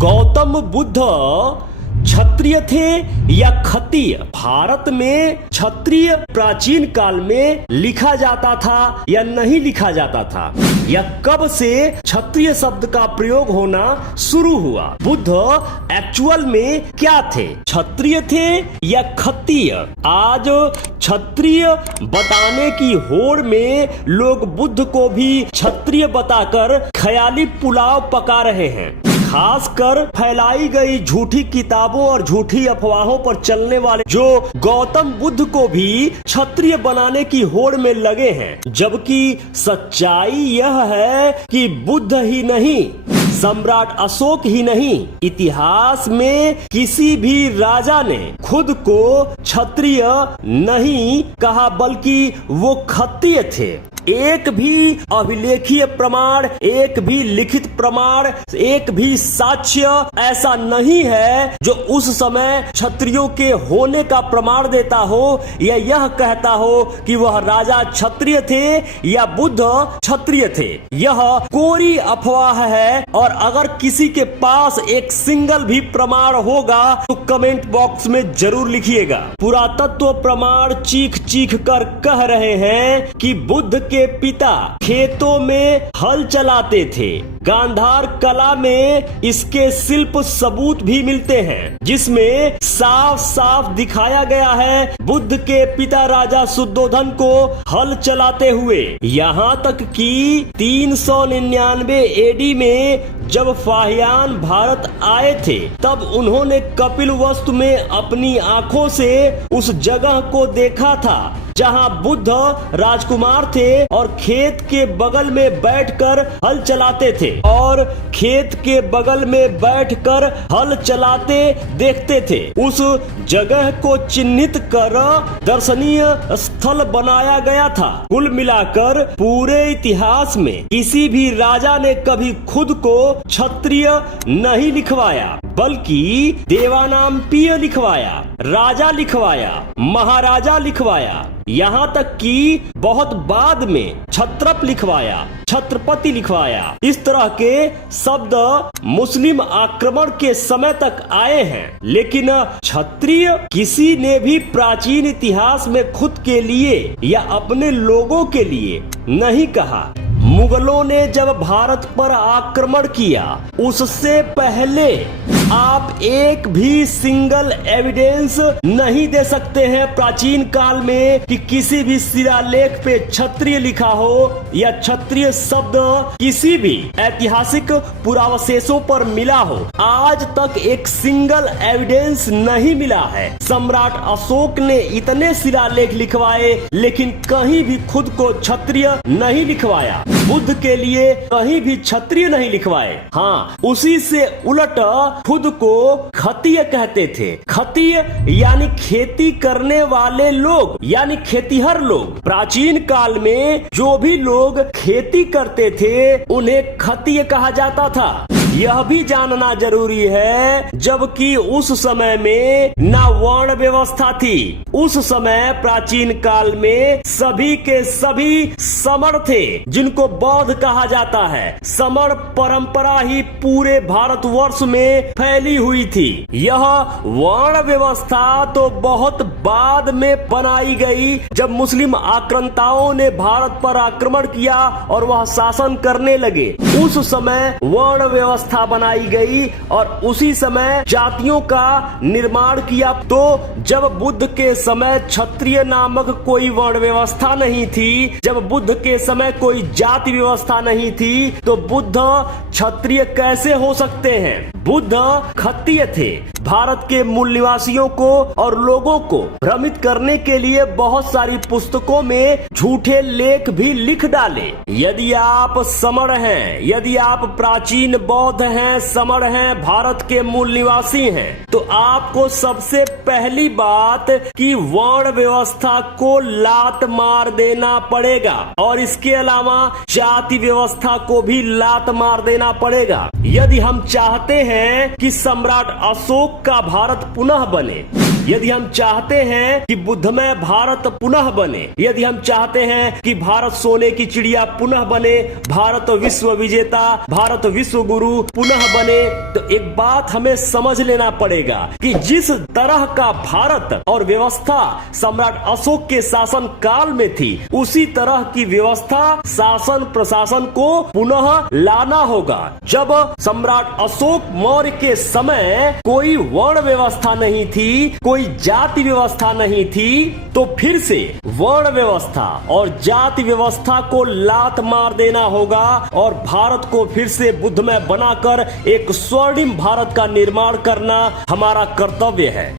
गौतम बुद्ध क्षत्रिय थे या खत्तिय? भारत में क्षत्रिय प्राचीन काल में लिखा जाता था या नहीं लिखा जाता था? या कब से क्षत्रिय शब्द का प्रयोग होना शुरू हुआ? बुद्ध एक्चुअल में क्या थे? क्षत्रिय थे या खत्तिय? आज क्षत्रिय बताने की होड़ में लोग बुद्ध को भी क्षत्रिय बताकर ख्याली पुलाव पका रहे हैं। खासकर फैलाई गई झूठी किताबों और झूठी अफवाहों पर चलने वाले जो गौतम बुद्ध को भी क्षत्रिय बनाने की होड़ में लगे हैं, जबकि सच्चाई यह है कि बुद्ध ही नहीं, सम्राट अशोक ही नहीं, इतिहास में किसी भी राजा ने खुद को क्षत्रिय नहीं कहा, बल्कि वो खत्तिय थे। एक भी अभिलेखीय प्रमाण, एक भी लिखित प्रमाण, एक भी साक्ष्य ऐसा नहीं है जो उस समय क्षत्रियों के होने का प्रमाण देता हो या यह कहता हो कि वह राजा क्षत्रिय थे या बुद्ध क्षत्रिय थे। यह कोरी अफवाह है, और अगर किसी के पास एक सिंगल भी प्रमाण होगा तो कमेंट बॉक्स में जरूर लिखिएगा। पुरातत्व प्रमाण चीख चीख कर कह रहे हैं कि बुद्ध के पिता खेतों में हल चलाते थे। गांधार कला में इसके शिल्प सबूत भी मिलते हैं, जिसमें साफ साफ दिखाया गया है बुद्ध के पिता राजा शुद्धोधन को हल चलाते हुए। यहाँ तक कि 399 एडी में जब फाहियान भारत आए थे, तब उन्होंने कपिलवस्तु में अपनी आंखों से उस जगह को देखा था जहां बुद्ध राजकुमार थे और खेत के बगल में बैठकर हल चलाते थे, और खेत के बगल में बैठकर हल चलाते देखते थे। उस जगह को चिन्हित कर दर्शनीय स्थल बनाया गया था। कुल मिलाकर पूरे इतिहास में किसी भी राजा ने कभी खुद को क्षत्रिय नहीं लिखवाया, बल्कि देवानाम्पीय लिखवाया, राजा लिखवाया, महाराजा लिखवाया, यहाँ तक कि बहुत बाद में क्षत्रप लिखवाया, छत्रपति लिखवाया। इस तरह के शब्द मुस्लिम आक्रमण के समय तक आए हैं, लेकिन क्षत्रिय किसी ने भी प्राचीन इतिहास में खुद के लिए या अपने लोगों के लिए नहीं कहा। मुगलों ने जब भारत पर आक्रमण किया, उससे पहले आप एक भी सिंगल एविडेंस नहीं दे सकते हैं प्राचीन काल में कि किसी भी शिलालेख पे क्षत्रिय लिखा हो या क्षत्रिय शब्द किसी भी ऐतिहासिक पुरावशेषों पर मिला हो। आज तक एक सिंगल एविडेंस नहीं मिला है। सम्राट अशोक ने इतने शिलालेख लिखवाए, लेकिन कहीं भी खुद को क्षत्रिय नहीं लिखवाया। बुद्ध के लिए कहीं भी क्षत्रिय नहीं लिखवाए। हाँ, उसी से उलट खुद को खत्तिय कहते थे। खत्तिय यानी खेती करने वाले लोग, यानी खेतीहर लोग। प्राचीन काल में जो भी लोग खेती करते थे उन्हें खत्तिय कहा जाता था। यह भी जानना जरूरी है, जबकि उस समय में ना वर्ण व्यवस्था थी। उस समय प्राचीन काल में सभी के सभी समण थे, जिनको बौद्ध कहा जाता है। समण परंपरा ही पूरे भारतवर्ष में फैली हुई थी। यह वर्ण व्यवस्था तो बहुत बाद में बनाई गई, जब मुस्लिम आक्रांताओं ने भारत पर आक्रमण किया और वह शासन करने लगे। उस समय वर्ण व्यवस्था बनाई गई और उसी समय जातियों का निर्माण किया। तो जब बुद्ध के समय क्षत्रिय नामक कोई वर्ण व्यवस्था नहीं थी, जब बुद्ध के समय कोई जाति व्यवस्था नहीं थी, तो बुद्ध क्षत्रिय कैसे हो सकते हैं? बुद्ध खत्तिय थे। भारत के मूल निवासियों को और लोगों को भ्रमित करने के लिए बहुत सारी पुस्तकों में झूठे लेख भी लिख डाले। यदि आप समण हैं, यदि आप प्राचीन बौद्ध हैं, समण हैं, भारत के मूल निवासी हैं, तो आपको सबसे पहली बात कि वर्ण व्यवस्था को लात मार देना पड़ेगा, और इसके अलावा जाति व्यवस्था को भी लात मार देना पड़ेगा। यदि हम चाहते हैं कि सम्राट अशोक का भारत पुनः बने, यदि हम चाहते हैं कि बुद्धमय भारत पुनः बने, यदि हम चाहते हैं कि भारत सोने की चिड़िया पुनः बने, भारत विश्व विजेता, भारत विश्व गुरु पुनः बने, तो एक बात हमें समझ लेना पड़ेगा कि जिस तरह का भारत और व्यवस्था सम्राट अशोक के शासन काल में थी, उसी तरह की व्यवस्था शासन प्रशासन को पुनः लाना होगा। जब सम्राट अशोक मौर्य के समय कोई वर्ण व्यवस्था नहीं थी, कोई जाति व्यवस्था नहीं थी, तो फिर से वर्ण व्यवस्था और जाति व्यवस्था को लात मार देना होगा और भारत को फिर से बुद्धमय बनाकर एक स्वर्णिम भारत का निर्माण करना हमारा कर्तव्य है।